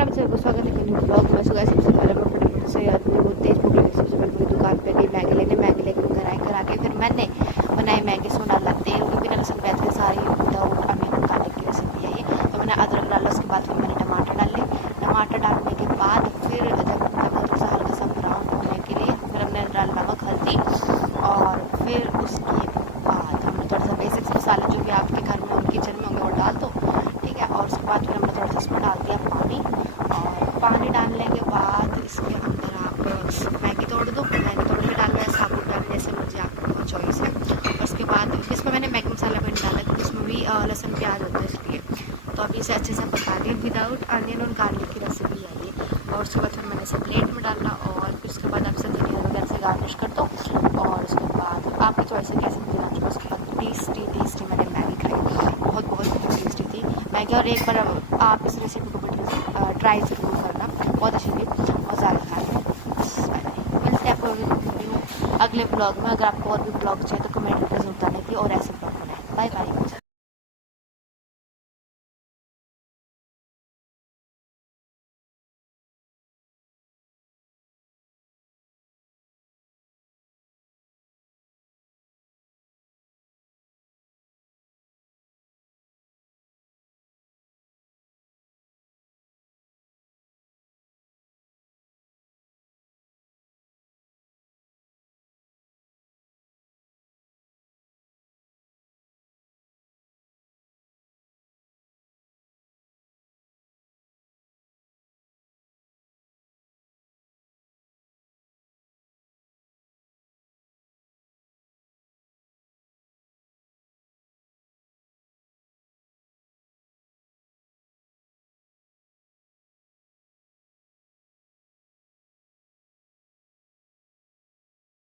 राम से स्वागत है मेरे ब्लॉग में। सुबह सबसे पहले मैं फटाफट से अपनी वो तेज भूख लगी, सबसे पहले पूरी दुकान पे गई मैगी लेने। मैगी लेकर घर आई, घर आके फिर मैंने बनाई मैगी। इसमें डाला तेल, क्योंकि मैंने लहसुन प्याज की सारी विदाउट अनियन गार्लिक की रेसिपी है ये। तो मैंने अदरक डाला, उसके बाद फिर मैंने टमाटर डाले। टमाटर डालने के बाद फिर जब थोड़ा सा हल्का सा ब्राउन होने के लिए फिर हमने डाला नमक हल्दी, और फिर उसके बाद हमने थोड़ा सा बेसिक्स मसाले जो भी आपके घर में किचन में होंगे वो डाल दो, ठीक है। और उसके बाद फिर हमने थोड़ा सा इसमें डाल दिया पानी, और पानी डालने के बाद इसके अंदर आप मैगी तोड़ दो। मैगी तोड़ के डालो या साबुत डालो, जैसे मर्जी आपका चॉइस है। और उसके बाद इसमें मैंने मैगी मसाला भी नहीं डाला, क्योंकि इसमें भी लहसुन प्याज होता है इसलिए। तो अभी इसे अच्छे से पका दिया, विदाउट अनियन और गार्लिक की रेसिपी है ये। और उसके बाद फिर मैंने इसे प्लेट में डाला, और फिर उसके बाद आप इसे धनिया वगैरह से गार्निश कर दो। और उसके बाद आपकी चॉइस है कैसे भी गार्निश। उसके बाद टेस्टी मैंने मैगी खाई, बहुत टेस्टी थी मैगी। और एक बार आप इस रेसिपी को ट्राई ज़रूर करना, बहुत अच्छी थी, मज़ा आ गया। मिलते हैं आपको अगले ब्लॉग में। अगर आपको और भी ब्लॉग चाहिए तो कमेंट में ज़रूर बताने की, और ऐसे ब्लॉग बनाए। Bye bye.